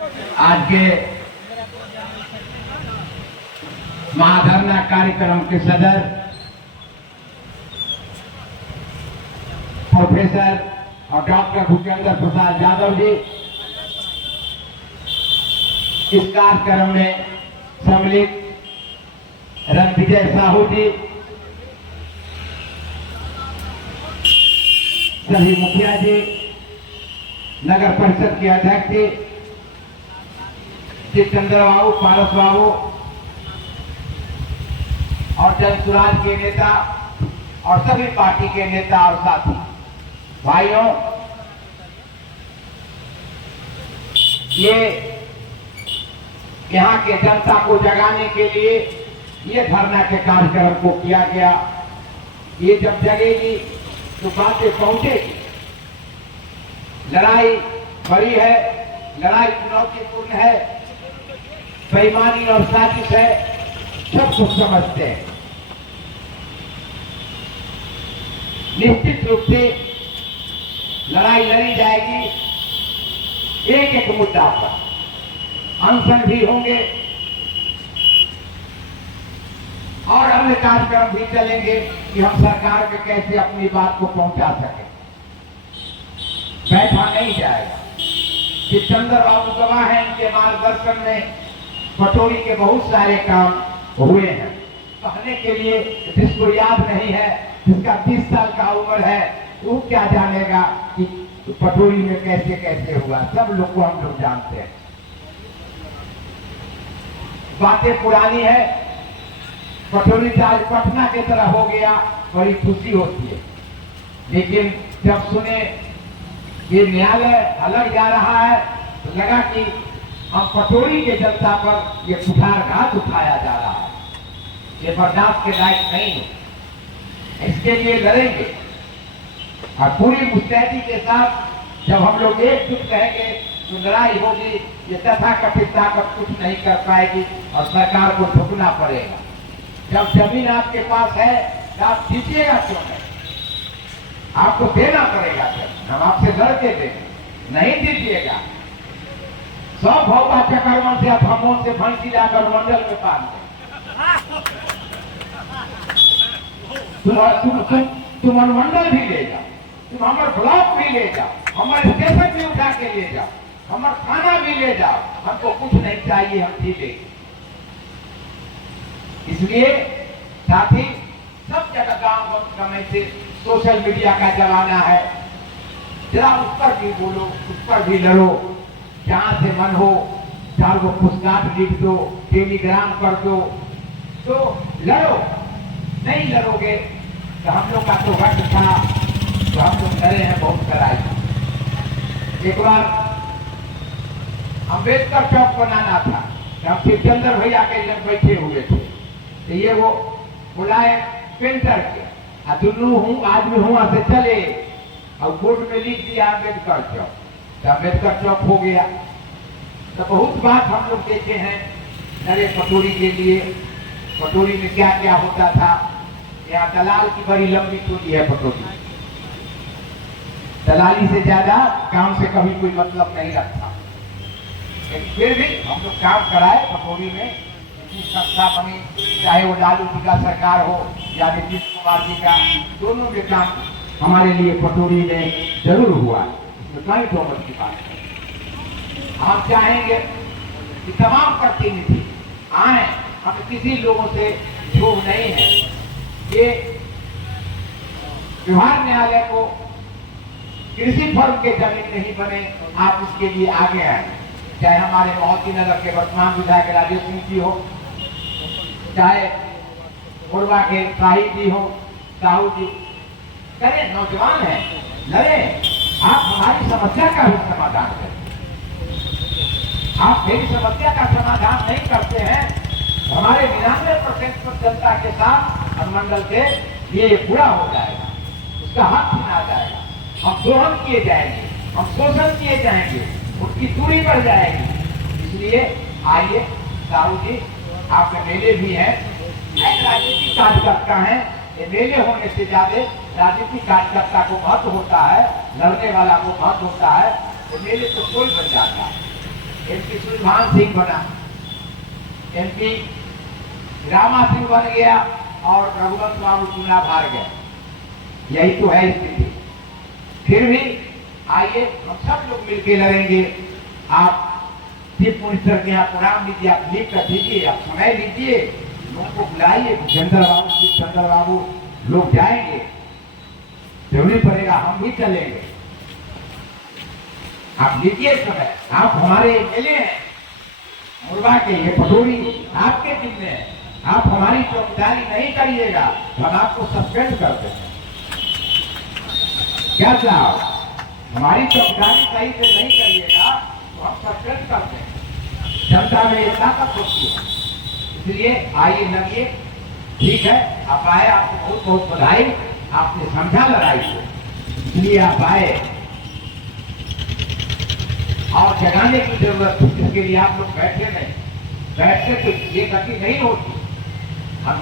आज के महाधरना कार्यक्रम के सदर प्रोफेसर और डॉक्टर भूपेंद्र प्रसाद यादव जी, इस कार्यक्रम में सम्मिलित रणविजय साहू जी, सभी मुखिया जी, नगर परिषद के अध्यक्ष जी, जितेंद्र बाबू, पारस बाबू और जन सुराज के नेता और सभी पार्टी के नेता और साथी भाइयों, ये यहाँ के जनता को जगाने के लिए ये धरना के कार्यक्रम को किया गया। ये जब जगेगी तो बातें पहुंचेगी। लड़ाई बड़ी है, लड़ाई चुनौतीपूर्ण है, बेईमानी और साजिश है, सब कुछ समझते हैं। निश्चित रूप से लड़ाई लड़ी जाएगी, एक एक मुद्दा पर अनशन भी होंगे और अन्य कार्यक्रम भी चलेंगे कि हम सरकार में कैसे अपनी बात को पहुंचा सके। बैठा नहीं जाएगा। जितेंद्र बाबू गवाह है, इनके मार्गदर्शन में पटोरी के बहुत सारे काम हुए हैं। कहने के लिए जिसको याद नहीं है, जिसका 30 साल का उम्र है, वो क्या जानेगा कि पटोरी में कैसे कैसे हुआ। सब लोग को हम लोग जानते हैं। बातें पुरानी है। पटोरी से आज पटना की तरह हो गया, बड़ी खुशी होती है। लेकिन जब सुने ये न्यायालय अलग जा रहा है तो लगा कि हम पटोरी के जनता पर ये कुठारघात उठाया जा रहा है, ये बर्दाश्त के लायक नहीं है। इसके लिए लड़ेंगे और पूरी मुस्तैदी के साथ जब हम लोग एकजुट रहेंगे तो लड़ाई होगी। ये तथाकथित ताकत कुछ नहीं कर पाएगी और सरकार को झुकना पड़ेगा। जब जमीन आपके पास है तो आप जीतिएगा क्यों नहीं? आपको देना पड़ेगा। हम आपसे लड़ के देंगे, नहीं दीजिएगा। सब भौवा चकरवन से अथमों से भैंसी लाकर मंडल में बांध दें। तुम अनुमंडल भी ले जाओ, तुम हमारे ब्लॉक भी ले जाओ, हमारे स्टेशन भी उठा के ले जाओ, हमारा खाना भी ले जाओ, हमको कुछ नहीं चाहिए, हम ठीक है। इसलिए साथी सब जगह गांव समय से सोशल मीडिया का जमाना है। जरा उस पर भी बोलो, उस पर भी लड़ो। जहां से मन हो 4 गो पुस्तकाट लिख दो, टेलीग्राम कर दो, तो लड़ो। नहीं लड़ोगे तो हम लोग का तो वक्त था, तो हम लोग लड़े हैं बहुत लड़ाई। एक बार अम्बेडकर चौक बनाना था, हम जितेंद्र भैया के जब बैठे हुए थे तो ये वो बुलाए पेंटर के, दुनू हूँ आदमी हुआ से चले और बोर्ड में लिख दिया अम्बेडकर चौक, तो अम्बेडकर चौक हो गया। तो बहुत बात हम लोग देखे हैं नरे पटोरी के लिए। पटोरी में क्या क्या होता था। यहाँ दलाल की बड़ी लंबी टोली है पटोरी। दलाली से ज्यादा काम से कभी कोई मतलब नहीं रखता। लेकिन फिर भी हम लोग काम कराए पटोरी में। संस्था बनी, चाहे वो लालू जी का सरकार हो या नीतीश कुमार जी का, दोनों के काम हमारे लिए पटोरी में जरूर हुआ। इसमें कई दो की बात है। हम चाहेंगे कि तमाम प्रतिनिधि आए, हम किसी लोगों से झूठ नहीं है। ये विभाग न्यायालय को कृषि फर्म के जमीन नहीं बने, आप इसके लिए आगे आए। चाहे हमारे मोहती नगर के वर्तमान विधायक राजेश सिंह जी हो, चाहे मुरवा के शाही जी हो, साहू जी, करें, नौजवान है, लड़े। आप हमारी समस्या का भी समाधान करें। आप मेरी समस्या का समाधान नहीं करते हैं, हमारे 99% जनता के साथ अनुमंडल के ये पूरा हो जाएगा, उसका हक छीना जाएगा, हम दोहन किए जाएंगे, हम शोषण किए जाएंगे, उनकी दूरी बढ़ जाएगी। इसलिए आइए साहू जी, आपके मेले भी हैं, राजनीतिक कार्यकर्ता हैं, ये मेले होने से ज्यादा राजनीतिक कार्यकर्ता को महत्व होता है, लड़ने वाला को महत्व होता है। ये मेले तो कोई बन जाता है। एमपी सुलभान सिंह बना, एमपी रामा सिंह बन गया और रघुवंश बाबू चुनाव हार गया। यही तो है स्थिति। फिर भी आइए हम सब लोग मिलकर लड़ेंगे। आप चीफ मिनिस्टर के यहाँ प्रोग्राम लीजिए, आप लिख कर दीजिए, आप समय लीजिए, लोगों को बुलाइए, चंद्र बाबू लोग जाएंगे, जरूरी पड़ेगा हम भी चलेंगे। आप लीजिए समय, आप हमारे एमएलए हैं मुरबा के, ये पटोरी आपके जिम्मे है, आप हमारी चौकीदारी नहीं करिएगा तो हम आपको सस्पेंड कर देंगे। क्या साहब, हमारी चौकीदारी सही से नहीं करिएगा तो हम सस्पेंड कर देंगे। जनता में ये ताकत होती है, इसलिए आइए लगिए। ठीक है, आप आए, आपको बहुत बहुत बधाई, आपने समझा लड़ाई को, इसलिए आप आए और जगाने की जरूरत थी, इसके लिए आप लोग बैठे नहीं। बैठते तो ये गति नहीं होती। हम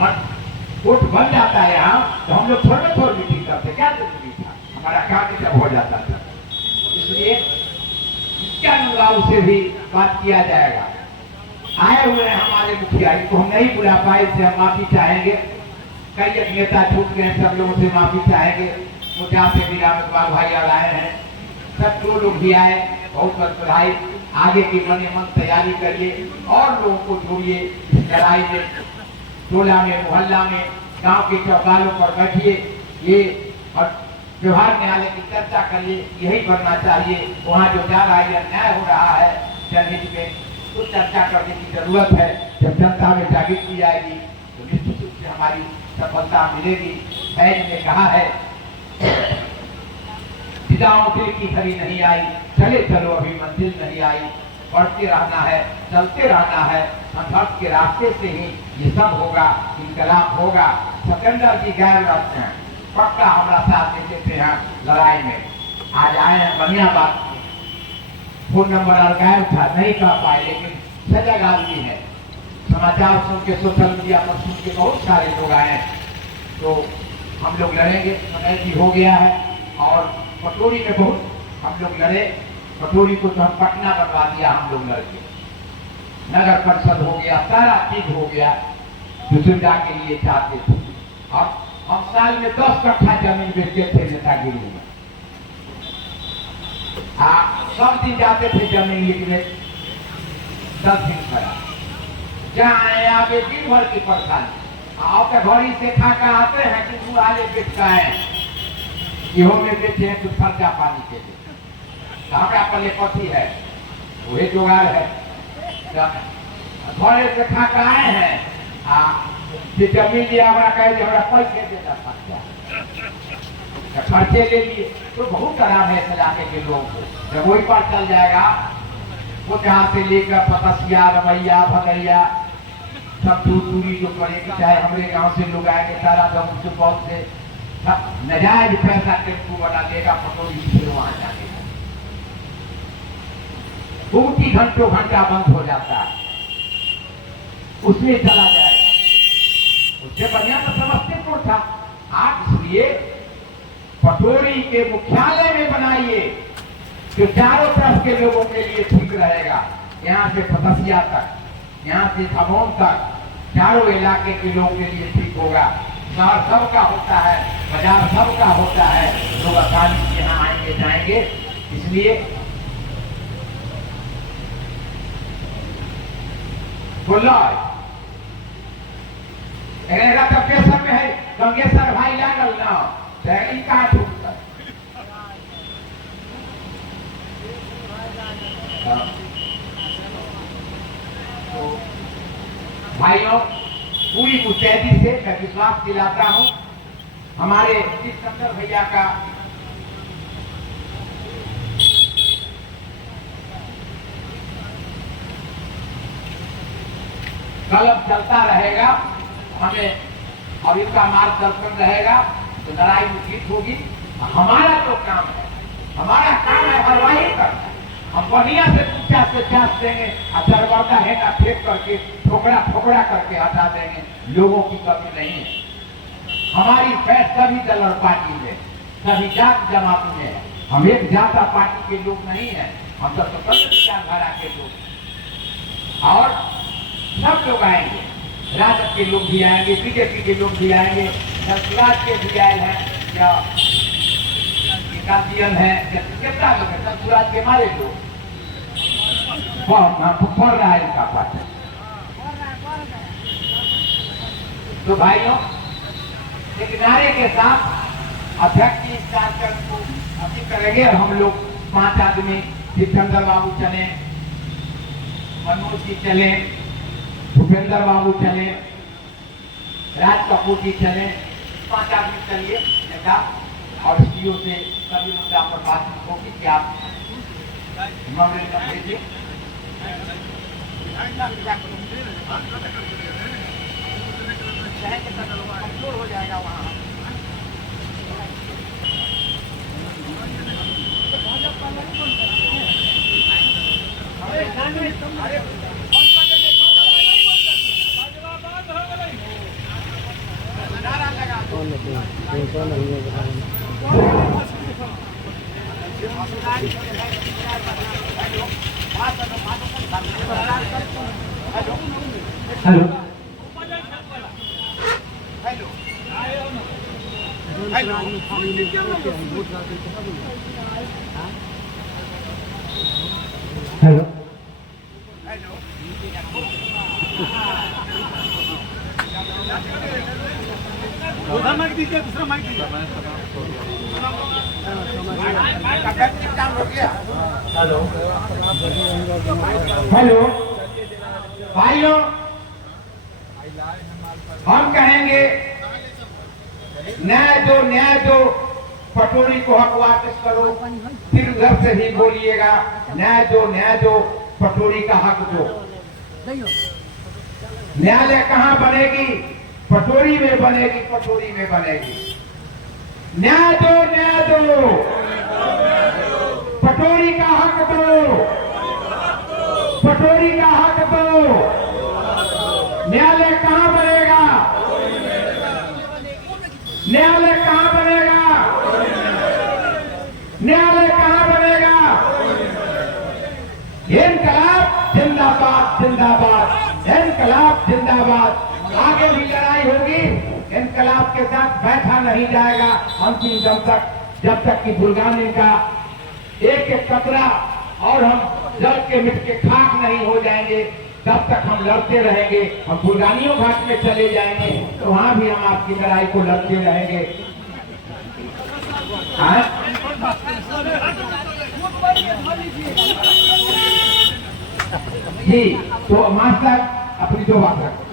कोर्ट बन जाता है यहाँ तो हम लोग थोड़ी मीटिंग करते, क्या जरूरी था, हमारा काम जब हो जाता था। इसलिए क्या अनुराग से भी बात किया जाएगा। आए हुए हैं हमारे मुखिया, इनको हम नहीं बुला पाए, इससे हम माफी चाहेंगे। कई नेता छूट गए, सब लोगों से माफी चाहेंगे। मुझा से भी राम इकबाल भाई और आए हैं, सब जो लोग भी आए बहुत बहुत बधाई। आगे की मन मन तैयारी करिए और लोगों को जोड़िए इस लड़ाई में, टोला में, मोहल्ला में, गांव के चौपालों पर बैठिए, ये और व्यवहार न्यायालय की चर्चा करिए, यही बनना चाहिए। वहाँ जो जा रहा है अन्याय हो रहा है जनहित में, तो चर्चा करने की जरूरत है। जब जनता में जागृत की जाएगी तो निश्चित रूप से हमारी सफलता मिलेगी। फैज ने कहा है, विदाओं दिल की घड़ी नहीं आई, चले चलो अभी मंजिल नहीं आई। बढ़ते रहना है, चलते रहना है, संघर्ष के रास्ते से ही ये सब होगा, इनकलाब होगा। सतेंद्र जी गैर रहते हैं, पक्का हमारा साथ देते हैं लड़ाई में। आज आए हैं, बढ़िया बात। फोन नंबर और गायब था, नहीं कर पाए, लेकिन सजग आदमी है। समाचार सुन के, सोशल मीडिया पर सुन के बहुत सारे लोग आए हैं, तो हम लोग लड़ेंगे। समय भी हो गया है और पटोरी में बहुत हम लोग लड़े। पटोरी को तो हम पटना बनवा दिया, हम लोग लड़के, नगर परिषद हो गया, सारा चीज हो गया जो सुविधा के लिए चाहते थे। और हम साल में 10 कट्ठा जमीन बेचते थे नेतागिरी में। सब दिन जाते थे जमीन लिखने, 10 दिन खड़ा जहाँ आए आगे दिन भर की परेशानी। आप तो घड़ी से खा कर आते हैं कि तू आगे बेच का है, इहो में बेचे हैं कुछ खर्चा पानी के लिए। हमारा पल्ले पति है, वही जुगाड़ है। घरे से खा कर आए हैं, जमीन लिया, हमारा कहे हमारा पैसे देना पड़ता, खर्चे ले लिए, तो बहुत खराब है इस इलाके के लोगों को। जब वही पर चल जाएगा, वो जहाँ से लेकर पतसिया, रमैया, भगैया, सब दूरी जो करेंगे, चाहे हमारे गांव से लोग आएंगे, सारा गाँव से बहुत से सब नजायज पैसा टेम्पू बना देगा, पटोरी से वहां जाएगा, बहुत ही घंटों घंटा बंद हो जाता है, उसमें चला जाएगा। उससे बढ़िया तो समस्तीपुर था। आप इसलिए पटोरी के मुख्यालय में बनाइए, जो चारों तरफ के लोगों के लिए ठीक रहेगा। यहाँ से पतसिया तक, यहाँ से खमौन तक, चारों इलाके के लोगों के लिए ठीक होगा। शहर सबका होता है, बाजार सबका होता है, लोग आसानी से यहाँ आएंगे जाएंगे। इसलिए बोलो प्रेशर में है, गंगेश्वर भाई लागल ना का छूट भाइयों, पूरी मुस्तैदी से मैं विश्वास दिलाता हूं, हमारे सिकंदर भैया का कलम चलता रहेगा, हमें और इनका मार्गदर्शन रहेगा तो लड़ाई जीत होगी। हमारा जो काम है, हमारा काम है हरवाही करना। हम बढ़िया से चांस देंगे, सरवर्दा है ना फेंक करके ठोकरा करके हटा देंगे। लोगों की कमी नहीं है। हमारी फैस सभी दल और पार्टी में, सभी जात जमात में है। हम एक जाता पार्टी के लोग नहीं है, हम सब स्वतंत्र विचारधारा के लोग। और सब लोग आएंगे, राजद के लोग भी आएंगे, बीजेपी के लोग भी आएंगे, संसराज के भी आए हैं या गार्जियन है, कितना लोग है संसराज के मारे लोग पढ़ रहा है इनका पाठ। तो भाइयों एक नारे के साथ अध्यक्ष की इस कार्यक्रम को अभी करेंगे और हम लोग 5 आदमी, सिकंदर बाबू चले, मनोज जी चले, भूपेंद्र बाबू चले, राज कपूर जी चले, 5 आदमी चलिए नेता और सीओ से सभी मुद्दा पर बातचीत होगी कि आप भेजिए। हो जाएगा वहाँ हेलो हेलो दूसरा माइक दीजिए, दूसरा माइक दीजिए। हेलो हेलो भाइयों, हम कहेंगे न्याय दो, पटोरी को हक वापस करो, फिर उधर से ही बोलिएगा न्याय दो, पटोरी का हक दो। न्यायालय कहाँ बनेगी? पटोरी में बनेगी, पटोरी में बनेगी। न्याय दो, पटोरी का हक दो, पटोरी का हक दो। न्यायालय कहाँ बनेगा? न्यायालय कहाँ बनेगा? न्यायालय कहाँ बनेगा? इनकलाब जिंदाबाद, जिंदाबाद, इनकलाब जिंदाबाद। आगे भी लड़ाई होगी, इनकलाब के साथ बैठा नहीं जाएगा अंतिम दम तक, जब तक कि बुर्गानी का एक एक कतरा और हम जल के मिट के खाक नहीं हो जाएंगे, तब तक हम लड़ते रहेंगे। हम बुर्गानियों घाट में चले जाएंगे तो वहां भी हम आपकी लड़ाई को लड़ते रहेंगे। जी तो मास्टर अपनी 2 बात रखो।